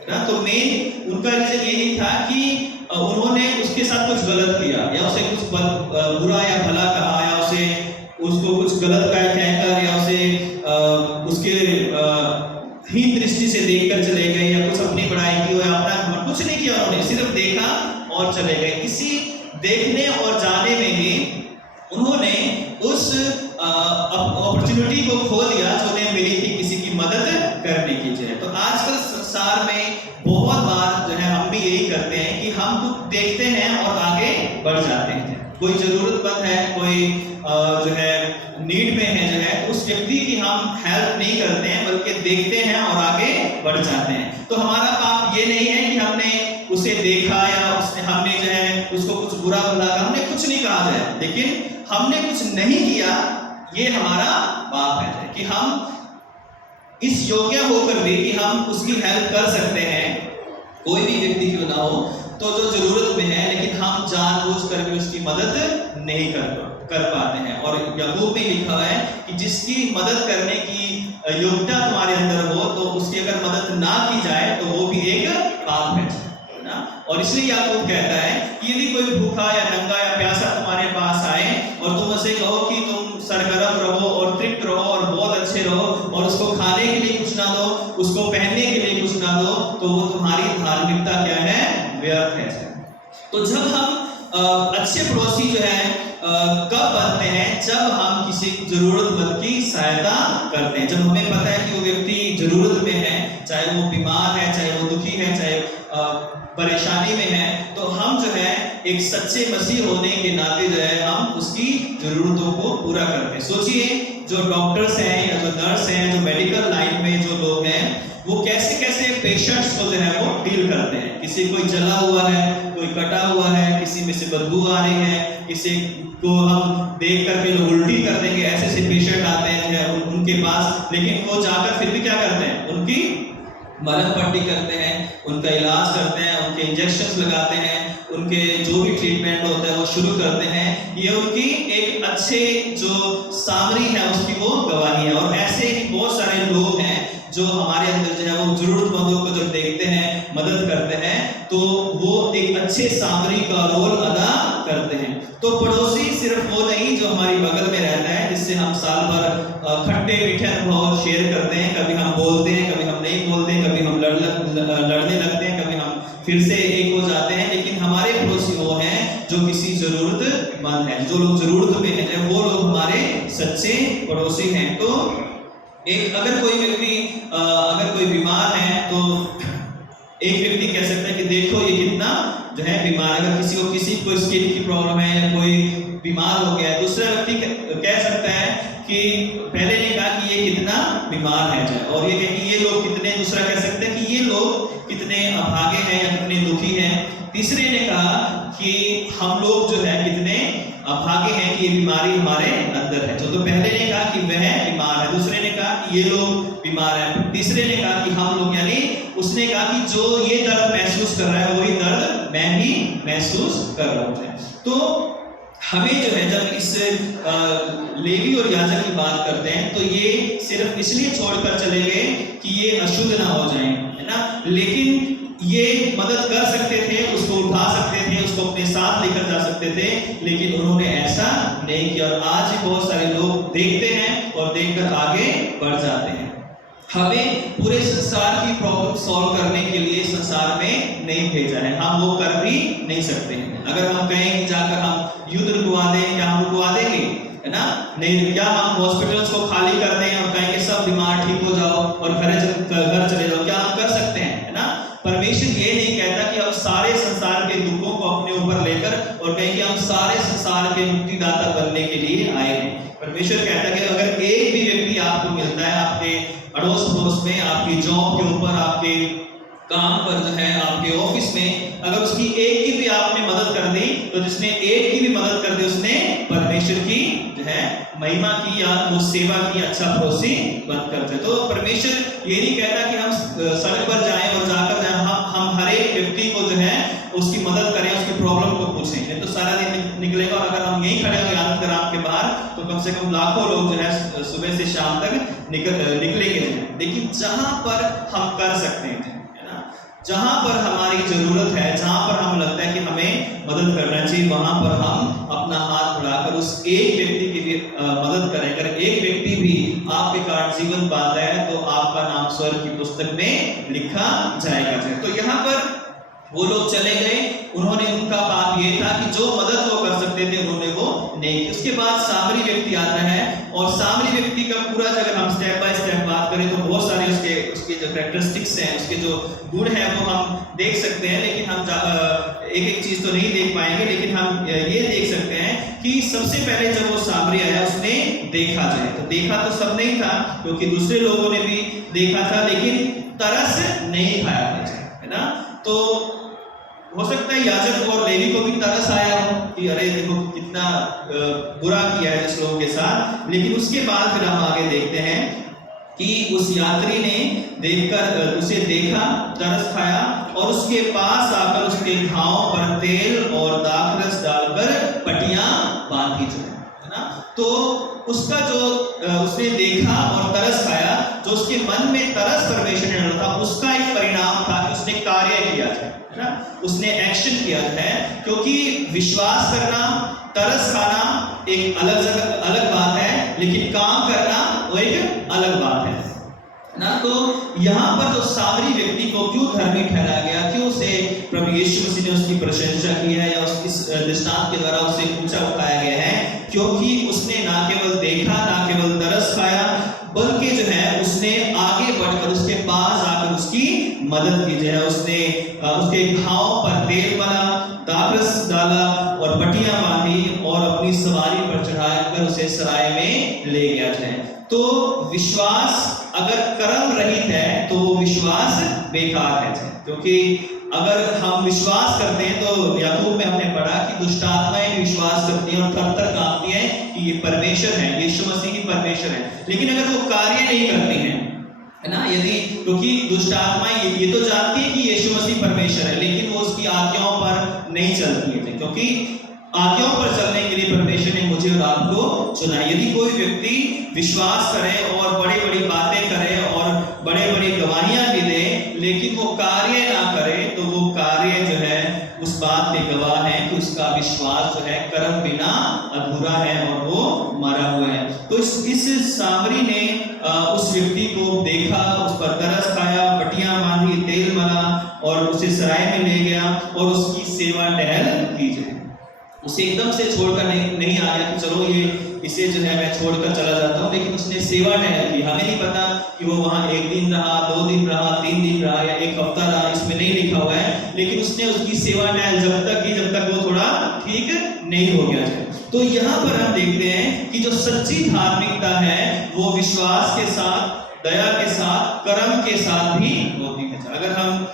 ना। तो मेन उनका रीजन ये नहीं था कि उन्होंने उसके साथ कुछ गलत किया या उसे कुछ बुरा या भला कहा या उसको कुछ गलत कहकर या उसे उसके हीन दृष्टि से देखकर चले गए या कुछ अपनी बड़ाई की या अपना कुछ नहीं किया। उन्होंने सिर्फ देखा और चले गए। इसी देखने और जाने में ही उन्होंने उस अपॉर्चुनिटी को खो दिया जो उन्हें मिली थी किसी की मदद करने की। तो आजकल संसार में बहुत बार जो है हम भी यही करते हैं कि हम कुछ देखते हैं और आगे बढ़ जाते हैं। कोई जरूरतमंद है, कोई जो है नीड में है जो है, उस व्यक्ति की हम हेल्प नहीं करते हैं बल्कि देखते हैं और आगे बढ़ जाते हैं। तो हमारा पाप ये नहीं है कि हमने उसे देखा या हमने जो है उसको कुछ बुरा भला कहा, हमने कुछ नहीं कहा जाए, लेकिन हमने कुछ नहीं किया, ये हमारा पाप है कि हम इस योग्य होकर भी कि हम उसकी हेल्प कर सकते हैं, कोई भी व्यक्ति क्यों ना हो, तो जो जरूरत में है, लेकिन हम जानबूझकर भी उसकी मदद नहीं कर पाते हैं। और याकूब में लिखा है कि जिसकी मदद करने की योग्यता तुम्हारे अंदर हो तो उसकी अगर मदद ना की जाए तो वो भी एक पाप है ना। और इसलिए याकूब कहता है कि यदि कोई भूखा या नंगा या प्यासा तुम्हारे पास आए और तुम उसे कहो कि तुम सरगर्म रहो और तृप्त रहो और बहुत अच्छे रहो और उसको खाने के लिए कुछ ना दो, उसको पहनने के लिए कुछ ना दो, तो वो तुम्हारी धार्मिकता क्या है? व्यर्थ है। तो जब हम अच्छे पड़ोसी जो है कब बनते हैं? जब हम किसी जरूरतमंद की सहायता करते हैं, जब हमें पता है कि वो व्यक्ति जरूरत में है, चाहे वो बीमार है, चाहे वो दुखी है, चाहे परेशानी में है, तो हम जो है एक सच्चे मसीह होने के नाते जो है हम उसकी जरूरतों को पूरा करते हैं। सोचिए जो डॉक्टर्स हैं या जो नर्स हैं, जो मेडिकल लाइन में जो लोग हैं, वो कैसे कैसे पेशेंट्स को जो है वो डील करते हैं। किसी कोई जला हुआ है, कोई कटा हुआ है, किसी में से बदबू आ रही है, किसी को हम देख करके लोग उल्टी कर देंगे, ऐसे पेशेंट आते हैं जो है उनके पास, लेकिन वो जाकर फिर भी क्या करते हैं, उनकी मलहम पट्टी करते हैं, उनका इलाज करते हैं, उनके इंजेक्शंस लगाते हैं, उनके जो भी ट्रीटमेंट होता है वो शुरू करते हैं। ये उनकी एक अच्छे जो सामरी है उसकी वो गवाही है। और ऐसे ही बहुत सारे लोग हैं जो हमारे अंदर जो है वो जरूरतमंदों को जब देखते हैं, मदद करते हैं, तो वो एक अच्छे सामरी का रोल अदा करते हैं। तो पड़ोसी सिर्फ वो नहीं जो हमारी बगल में रहता है, जिससे हम साल भर खट्टे मीठे अनुभव शेयर करते हैं, कभी हम बोलते हैं, कभी हम नहीं बोलते हैं, कभी हम लड़ने लगते हैं, कभी हम फिर से एक हो जाते हैं, लेकिन हमारे पड़ोसी वो हैं जो किसी जरूरतमंद है, जो लोग जरूरत में हैं, वो लोग हमारे सच्चे पड़ोसी हैं। तो एक अगर कोई व्यक्ति अगर कोई बीमार है तो एक व्यक्ति कह सकता है कि देखो ये कितना जो है बीमार। अगर किसी को स्किन की प्रॉब्लम है या कोई बीमार हो गया है, दूसरा व्यक्ति कह सकता है कि पहले ने कहा कि ये कितना बीमार है, और ये कह कि ये लोग कितने, दूसरा कह सकता है कि ये लोग कितने अभागे हैं या कितने दुखी हैं। तीसरे ने कहा कि हम लोग जो है कितने अभागे हैं कि ये बीमारी हमारे अंदर है। तो पहले ने कहा कि वह बीमार है, दूसरे ने कहा कि ये लोग बीमार है, तीसरे ने कहा कि हम लोग, यानी उसने कहा कि जो ये दर्द महसूस कर रहा है वही दर्द मैं भी महसूस कर रहा हूँ। तो हमें जो है जब इस लेवी और याजक की बात करते हैं तो ये सिर्फ इसलिए छोड़कर चले गए कि ये अशुद्ध ना हो जाएं, है ना, लेकिन ये मदद कर सकते थे, उसको उठा सकते थे, उसको अपने साथ लेकर जा सकते थे, लेकिन उन्होंने ऐसा नहीं किया। और आज भी बहुत सारे लोग देखते हैं और देखकर आगे बढ़ जाते हैं। हमें पूरे संसार की प्रॉब्लम सॉल्व करने के लिए संसार में नहीं भेजा है, हम वो कर भी नहीं सकते हैं। अगर हम कहें कि जाकर हम युद्ध रुकवा दें, क्या हम रुकवा देंगे, है ना, नहीं। क्या हम हॉस्पिटल्स को खाली कर दें और कहें कि सब बीमार ठीक हो जाओ और घर चले जाओ, क्या हम कर सकते हैं, है ना। परमेश्वर ये नहीं कहता कि हम सारे संसार के दुखों को अपने ऊपर लेकर और कहें कि हम सारे संसार के मुक्तिदाता बनने के लिए आए हैं। परमेश्वर कहता है कि अगर एक भी व्यक्ति आपको मिलता है आपके अड़ोस पड़ोस में, आपकी जॉब के ऊपर, आपके काम पर जो है, आपके ऑफिस में, अगर उसकी एक की भी आपने मदद कर दी, तो जिसने एक की भी मदद कर दी उसने परमेश्वर की जो है महिमा की या वो सेवा की, अच्छा पड़ोसी बन करते। तो परमेश्वर ये नहीं कहता कि हम सड़क पर जाएं और जाकर हम हर एक व्यक्ति को जो है उसकी मदद करें, उसकी प्रॉब्लम को पूछें, नहीं तो सारा दिन निकलेगा। और अगर हम यहीं खड़े होंगे आनंद ग्राम के बाहर तो कम से कम लाखों लोग जो है सुबह से शाम तक निकलेंगे। लेकिन जहां पर हम कर सकते हैं, जहां पर हमारी जरूरत है, जहां पर हम लगता है कि हमें मदद करना चाहिए, वहां पर हम अपना हाथ बढ़ाकर उस एक व्यक्ति की भी मदद करें। अगर एक व्यक्ति भी आपके कारण जीवन पाता है तो आपका नाम स्वर्ग की पुस्तक में लिखा जाएगा। तो यहाँ पर वो लोग चले गए, उन्होंने, उनका पाप ये था कि जो मदद वो कर सकते थे उन्होंने वो नहीं की। उसके बाद सामरी व्यक्ति आता है, और सामरी व्यक्ति का पूरा अगर हम स्टेप बाय स्टेप बात करें तो बहुत सारे उसके जो कैरेक्टरिस्टिक्स हैं, उसके जो गुण हैं वो हम देख सकते हैं, लेकिन हम एक एक चीज तो नहीं देख पाएंगे। लेकिन हम ये देख सकते हैं कि सबसे पहले जब वो सामरी आया उसने देखा जाए, तो देखा तो सब नहीं था क्योंकि दूसरे लोगों ने भी देखा था, लेकिन तरस नहीं खाया, है ना। तो हो सकता है याजक और लेवी को भी तरस आया हो कि अरे देखो कितना बुरा किया है जिस लोगों के साथ। लेकिन उसके बाद फिर हम आगे देखते हैं कि उस यात्री ने देखकर उसे देखा, तरस खाया और उसके पास आकर उसके घावों पर तेल और दाखरस डालकर पट्टियां बांधी, है ना। तो उसका जो उसने देखा और तरस खाया, जो उसके मन में तरस परमेश्वर ने डाला था, उसका एक परिणाम था कि उसने कार्य किया है ना, उसने एक्शन किया है। क्योंकि विश्वास करना, तरस खाना एक अलग बात है, लेकिन काम करना वो एक अलग बात है ना। तो यहाँ पर जो सामरी व्यक्ति को क्यों धर्मी ठहराया गया, क्यों उसे प्रभु यीशु मसीह ने उसकी प्रशंसा की है या इस दृष्टांत के द्वारा उसे ऊंचा उठाया गया है, क्योंकि उसने ना केवल देखा, ना केवल तरस खाया, बल्कि जो है उसने आगे बढ़कर उसके पास आकर उसकी मदद की। जो है उसने उसके घाव पर तेल मला, दाखरस डाला और पट्टियां बांधी और अपनी सवारी पर चढ़ाकर उसे सराय में ले गया जाए। तो विश्वास अगर कर्म रहित है तो वो विश्वास बेकार है, क्योंकि अगर हम विश्वास करते हैं तो याकूब में हमने पढ़ा कि दुष्ट आत्माएं विश्वास करती हैं और थर-थर कांपती हैं कि ये परमेश्वर है, यीशु मसीह ही परमेश्वर है, लेकिन अगर वो कार्य नहीं करते हैं, है ना, यदि क्योंकि दुष्ट आत्माएं ये तो जानती है कि यीशु मसीह परमेश्वर है, लेकिन वो उसकी आज्ञाओं पर नहीं चलती है, क्योंकि आज्ञाओं पर चलने के लिए परमेश्वर ने मुझे और आपको चुना है। यदि कोई व्यक्ति विश्वास करे और बड़ी बड़ी बातें करे और बड़े बड़ी गवाहियां भी दे, लेकिन वो कार्य ना करे, तो वो कार्य जो है उस बात के गवाह है कि उसका विश्वास जो है कर्म बिना अधूरा है और वो मरा हुआ है। तो इस सामरी ने उस व्यक्ति को देखा, उस पर तरस खाया, पट्टियां बांधी, तेल मला और उसे सराय में ले गया और उसकी सेवा टहल की जाए। उसे एकदम से छोड़कर नहीं आ गया कि चलो इसे जो है मैं छोड़कर चला जाता हूँ, लेकिन उसने सेवा टहल की। हमें नहीं पता कि वो वहाँ 1 दिन रहा, 2 दिन रहा, 3 दिन रहा या 1 हफ्ता रहा, इसमें नहीं लिखा हुआ है, लेकिन उसने उसकी सेवा टहल जब तक की जब तक वो थोड़ा ठीक नहीं हो गया है। तो यहाँ पर हम देखते हैं कि जो सच्ची धार्मिकता है वो विश्वास के साथ, दया के साथ, कर्म के साथ भी होती है। अगर हम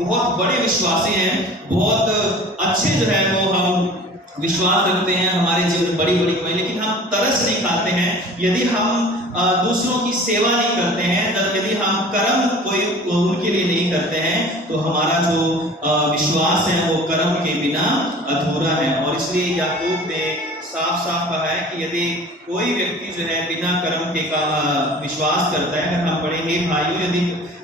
बहुत बड़े विश्वासी हैं, बहुत अच्छे जो है वो हम विश्वास रखते हैं, हमारे जीवन में बड़ी बड़ी कमाई, लेकिन हम तरस नहीं खाते हैं, यदि हम दूसरों की सेवा नहीं करते हैं, यदि हम कर्म कोई उनके लिए नहीं करते हैं, तो हमारा जो विश्वास है वो कर्म के बिना अधूरा है। और इसलिए याकूब ने साफ साफ कहा है कि यदि कोई व्यक्ति जो है बिना कर्म के का विश्वास करता है, अगर हम बड़े ही भाइयों, यदि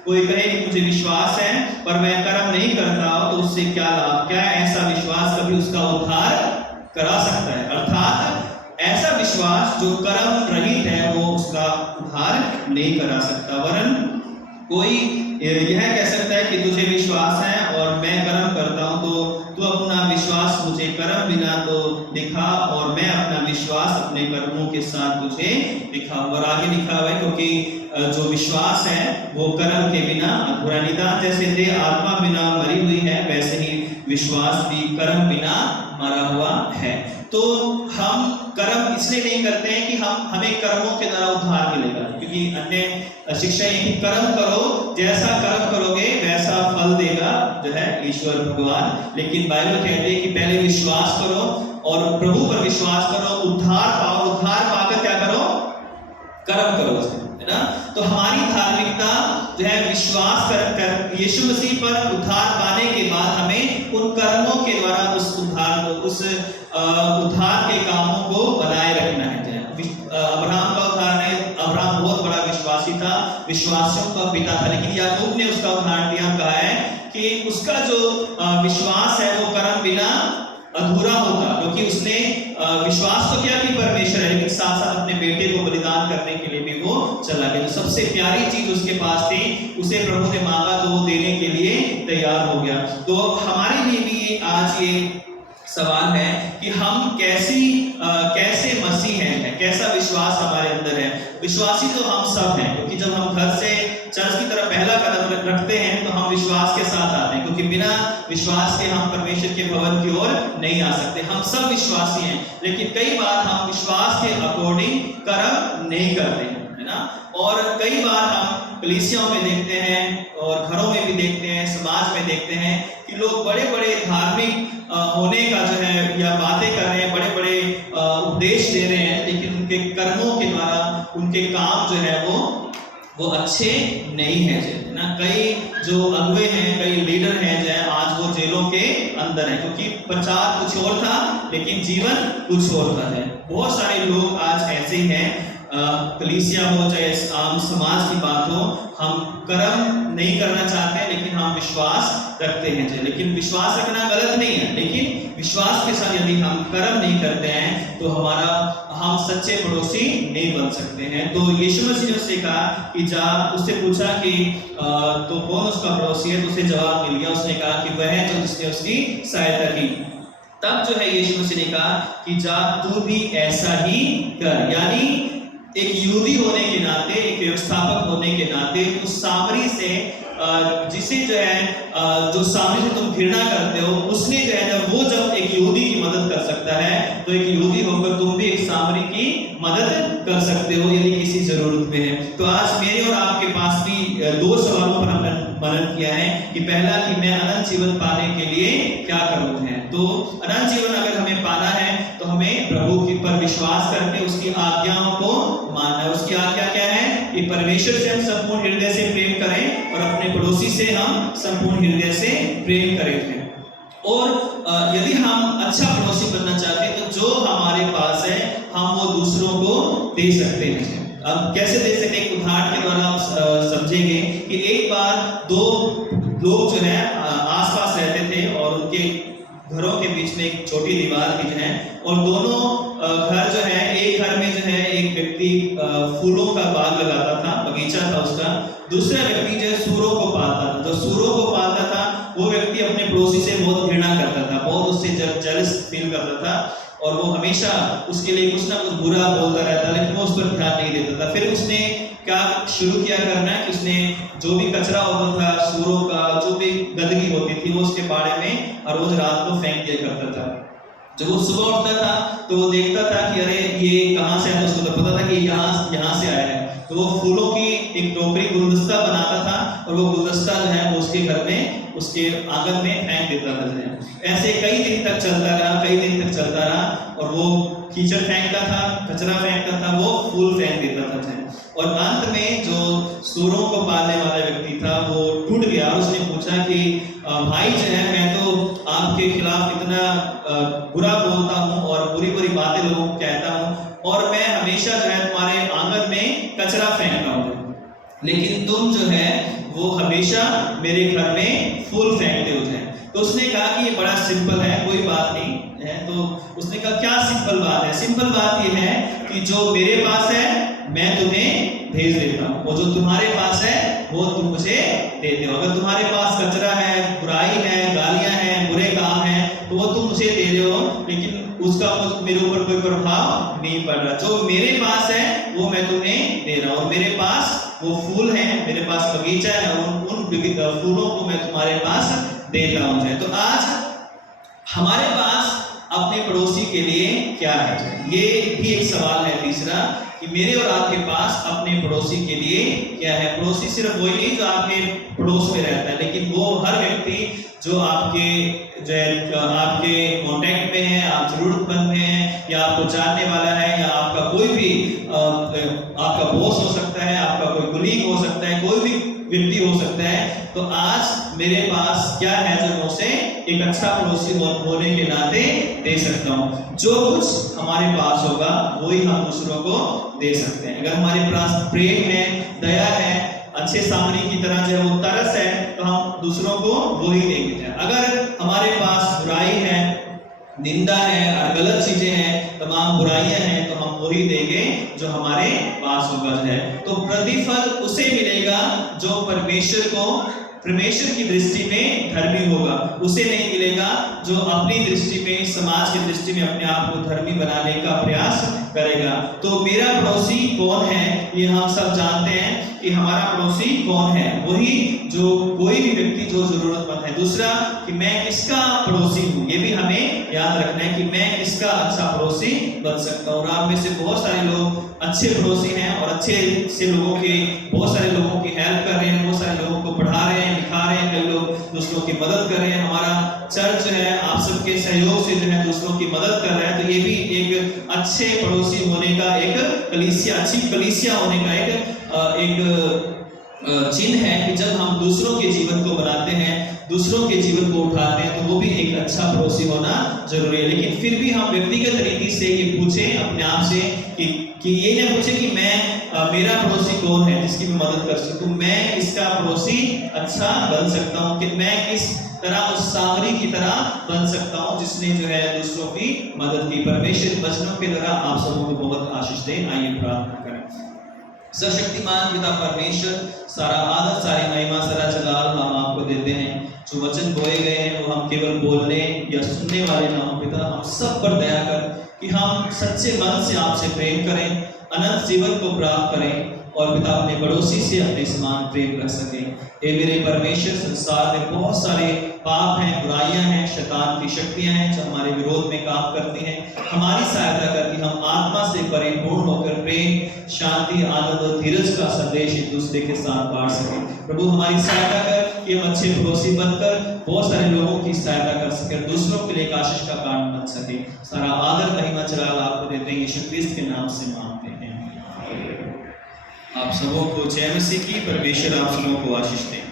कोई कहे कि मुझे विश्वास है पर मैं कर्म नहीं करता हूं, तो उससे क्या लाभ? क्या ऐसा विश्वास कभी उसका उद्धार करा सकता है? अर्थात ऐसा विश्वास जो कर्म रहित है वो उसका उद्धार नहीं करा सकता। वरन कोई यह कह सकता है कि तुझे विश्वास है और मैं कर्म करता हूं, तो तू अपना विश्वास मुझे कर्म बिना तो दिखा और मैं अपना विश्वास अपने कर्मों के साथ तुझे दिखा। और आगे लिखा हुआ है, क्योंकि जो विश्वास है वो कर्म के बिना अधूरा। निदान जैसे देह आत्मा बिना मरी हुई है, वैसे ही विश्वास भी कर्म बिना मरा हुआ है। तो हम कर्म इसलिए नहीं करते हैं कि हमें कर्मों के द्वारा उद्धार मिलेगा, क्योंकि अन्य शिक्षा ये कि कर्म करो, जैसा कर्म करोगे वैसा फल देगा जो है ईश्वर भगवान। लेकिन बाइबल कहती है कि पहले विश्वास करो और प्रभु पर विश्वास करो, उद्धार पाओ, उद्धार पाकर क्या करो? कर्म करो, है ना। तो हमारी धार्मिकता जो है विश्वास कर यीशु मसीह पर उद्धार पाने के बाद हमें उन कर्मों के द्वारा उस उद्धार को, उस उद्धार के कामों को बनाए रखना है। अब्राहम का उदाहरण है, अब्राहम बहुत बड़ा विश्वासी था, विश्वासियों का पिता था, लेकिन याकूब ने उसका उदाहरण दिया, कहा है कि उसका जो विश्वास है वो कर्म बिना अधूरा होता, क्योंकि उसने विश्वास तो किया कि परमेश्वर है, लेकिन साथ साथ अपने बेटे को बलिदान करने के लिए भी वो चला गया। जो सबसे प्यारी चीज उसके पास थी, उसे प्रभु ने मांगा तो वो देने के लिए तैयार हो गया। तो हमारे लिए भी आज ये सवाल है कि हम कैसे मसीह हैं, कैसा विश्वास हमारे अंदर है। विश्वासी तो हम सब हैं, क्योंकि जब हम घर से चर्च की तरफ पहला कदम रखते हैं तो हम विश्वास के साथ आते हैं, क्योंकि बिना विश्वास के हम परमेश्वर के भवन की ओर नहीं आ सकते। हम सब विश्वासी हैं, लेकिन कई बार हम विश्वास के अकॉर्डिंग कर्म नहीं करते हैं, है ना। और कई बार हम कलीसियाओं में देखते हैं और घरों में भी देखते हैं, समाज में देखते हैं कि लोग बड़े बड़े धार्मिक होने का जो है या बातें कर रहे हैं, बड़े बड़े उपदेश दे रहे हैं, लेकिन उनके कर्मों के द्वारा उनके काम जो है वो अच्छे नहीं है ना। कई जो अगुवे हैं, कई लीडर हैं जो है आज वो जेलों के अंदर है, क्योंकि प्रचार कुछ और था लेकिन जीवन कुछ और था। बहुत सारे लोग आज ऐसे ही हैं, कलीसिया हो चाहे आम समाज की बात हो, हम कर्म नहीं करना चाहते लेकिन हम विश्वास रखते हैं। लेकिन विश्वास रखना गलत नहीं है, लेकिन विश्वास के साथ यदि हम कर्म नहीं करते हैं तो हम सच्चे पड़ोसी नहीं बन सकते हैं। तो यीशु मसीह ने उससे कहा कि जा, उससे पूछा कि तो कौन उसका पड़ोसी है, तो उसे जवाब मिल गया, उसने कहा कि वह है जो जिसने उसकी सहायता की। तब जो है यीशु मसीह ने कहा कि जा तू भी ऐसा ही कर। यानी एक यहूदी होने के नाते, एक व्यवस्थापक होने के नाते, उस सामरी से जिसे जो है जो सामरी से तुम घृणा करते हो, उसने जो है जब एक यहूदी की मदद कर सकता है, तो एक यहूदी होकर तुम भी एक सामरी की मदद कर सकते हो यदि किसी जरूरत में है। तो आज मेरे और आपके पास भी 2 सवालों पर हमने मनन किया है कि पहला कि मैं अनंत जीवन पाने के लिए क्या करूं है। तो अनंत जीवन अगर हमें पाना है तो हमें प्रभु की पर विश्वास करके उसकी आज्ञाओं को मानना। उसकी आज्ञा क्या है कि परमेश्वर से हम संपूर्ण हृदय से प्रेम करें और अपने पड़ोसी से हम संपूर्ण हृदय से प्रेम करें। और यदि हम अच्छा पड़ोसी बनना चाहते हैं तो जो हमारे पास है हम वो दूसरों को दे सकते हैं। अब कैसे दे सकते हैं, एक उदाहरण के द्वारा आप समझेंगे कि एक बार दो लोग जो है आसपास रहते थे और उनके घरों के बीच में एक छोटी दीवार थी जो है, और दोनों घर जो है, एक घर में जो है एक व्यक्ति फूलों का बाग लगाता था, बगीचा था उसका। दूसरा व्यक्ति जो है सूरों को पालता था। जो सूरों को पालता था वो व्यक्ति अपने पड़ोसी से बहुत घृणा करता था, बहुत उससे जेलस फील करता था और वो हमेशा उसके लिए कुछ ना कुछ बुरा बोलता रहता, लेकिन वो उस पर ध्यान नहीं देता था। फिर उसने क्या शुरू किया करना कि उसने जो भी कचरा होता था सूरों का, जो भी गंदगी होती थी, वो उसके बाड़े में और रोज रात को फेंक दिया करता था। जब वो सुबह उठता था तो वो देखता था कि अरे ये कहाँ से आया, उसको तो पता था कि यहाँ से आया है। तो वो फूलों की एक टोकरी गुलदस्ता बनाता था और वो गुलदस्ता जो है वो उसके घर में, उसके आंगन में फेंक देता था। ऐसे कई दिन तक चलता रहा और वो कीचड़ फेंकता था, कचरा फेंकता था, वो फूल फेंक देता था। और अंत में जो सूरों को पालने वाला व्यक्ति था वो टूट गया और उसने पूछा कि भाई जो है, मैं तो आपके खिलाफ इतना बुरा बोलता हूँ और बुरी बुरी बातें लोगों को कहता हूँ और मैं हमेशा जो है तुम्हारे आंगन में कचरा फेंकता हूँ, लेकिन तुम जो है वो हमेशा मेरे घर में फूल फेंकते हो जाए। तो उसने कहा कि ये बड़ा सिंपल है, कोई बात नहीं है। तो उसने कहा क्या सिंपल बात है? सिंपल बात ये है कि जो मेरे पास है मैं तुम्हें भेज देता हूँ, और जो तुम्हारे पास है वो तुम मुझे देते हो। अगर तुम्हारे पास कचरा है, बुराई है, गालियां हैं, बुरे काम हैं, तो वो तुम मुझे दे रहे हो, लेकिन उसका मेरे ऊपर कोई प्रभाव नहीं पड़ रहा। जो मेरे पास है वो मैं तुम्हें दे रहा हूँ, और मेरे पास वो फूल है, मेरे पास बगीचा है और उन फूलों को मैं तुम्हारे पास देता हूँ। तो आज हमारे पास अपने पड़ोसी के लिए क्या है? ये भी एक सवाल है तीसरा कि मेरे और आपके पास अपने पड़ोसी के लिए क्या है। पड़ोसी सिर्फ वही नहीं जो आपके पड़ोस में रहता है, लेकिन वो हर व्यक्ति जो आपके कांटेक्ट में है, आप जरूरतमंद में है, या आपको जानने वाला है, या आपका कोई भी आपका बॉस हो सकता है, आपका कोई कुलीग हो सकता है, कोई भी व्यक्ति हो सकता है। तो आज मेरे पास क्या है जो मैं उसे एक अच्छा पड़ोसी होने के नाते दे सकता हूँ। जो कुछ हमारे पास होगा वही हम दूसरों को दे सकते हैं। अगर हमारे पास प्रेम है, दया है, अच्छे सामने की तरह जो है वो तरस है, तो हम दूसरों को वही देंगे। अगर हमारे पास बुराई है, निंदा है और गलत चीजें हैं, तमाम बुराइयां हैं, तो हम वही देंगे जो हमारे पास होगा है। तो प्रतिफल उसे मिलेगा जो परमेश्वर की दृष्टि में धर्मी होगा। उसे नहीं मिलेगा जो अपनी दृष्टि में, समाज की दृष्टि में अपने आप को धर्मी बनाने का प्रयास करेगा। तो मेरा पड़ोसी कौन है ये हम सब जानते हैं कि हमारा पड़ोसी कौन है, वही जो कोई भी व्यक्ति जो जरूरतमंद है। दूसरा कि मैं किसका पड़ोसी हूँ, ये भी हमें याद रखना है कि मैं किसका अच्छा पड़ोसी बन सकता हूँ। और आप में से बहुत सारे लोग अच्छे पड़ोसी हैं और अच्छे से बहुत सारे लोगों की हेल्प कर रहे हैं, बहुत सारे लोगों को पढ़ा रहे हैं, लिखा रहे हैं, कई लोग दूसरों की मदद कर रहे हैं। हमारा चर्च जो है आप सबके सहयोग से जो है दूसरों की मदद कर रहा है। तो ये भी एक अच्छे पड़ोसी होने का, एक कलीसिया, अच्छी कलीसिया होने का एक चिन्ह है कि जब हम दूसरों के जीवन को बनाते हैं, दूसरों के जीवन को उठाते हैं, तो वो भी एक अच्छा पड़ोसी होना जरूरी है। लेकिन फिर भी हम व्यक्तिगत रीति से ये पूछें अपने आप से कि ये ना पूछे कि मेरा पड़ोसी कौन है जिसकी मैं मदद कर सकूं, मैं इसका पड़ोसी अच्छा बन सकता हूं, कि मैं किस तरह उस सामरी की तरह बन सकता हूं जिसने जो है दूसरों की मदद की। परमेश्वर वचनों के द्वारा आप सबों को बहुत आशीष दे। आइए प्रार्थना करें। सर्वशक्तिमान पिता परमेश्वर, सारा आदर, सारी महिमा, सारा जलाल हम आपको देते हैं। जो वचन बोए गए हैं वो हम केवल बोलने या सुनने वाले ना हो पिता, हम सब पर दया कर कि हम सच्चे मन से आपसे प्रेम करें, अनंत जीवन को प्राप्त करें और पिता अपने पड़ोसी से अपने समान प्रेम कर सकें। हे मेरे परमेश्वर, संसार में बहुत सारे पाप हैं, बुराइयां हैं, शैतान की शक्तियां हैं जो हमारे विरोध में काम करती हैं। हमारी सहायता कर कि हम आत्मा से परिपूर्ण होकर प्रेम, शांति, आनंद और धीरज का संदेश एक दूसरे के साथ बांट सकें। प्रभु हमारी सहायता कर कि हम अच्छे पड़ोसी बनकर बहुत सारे लोगों की सहायता कर सके, दूसरों के लिए एक आशीष का कारण बन सके। सारा आदर महिमा जलाल आपको देते हैं, यीशु क्रिस्त के नाम से मांगते हैं। आप सबों को जय मसीह की। परमेश्वर आप सबों को आशीष दे।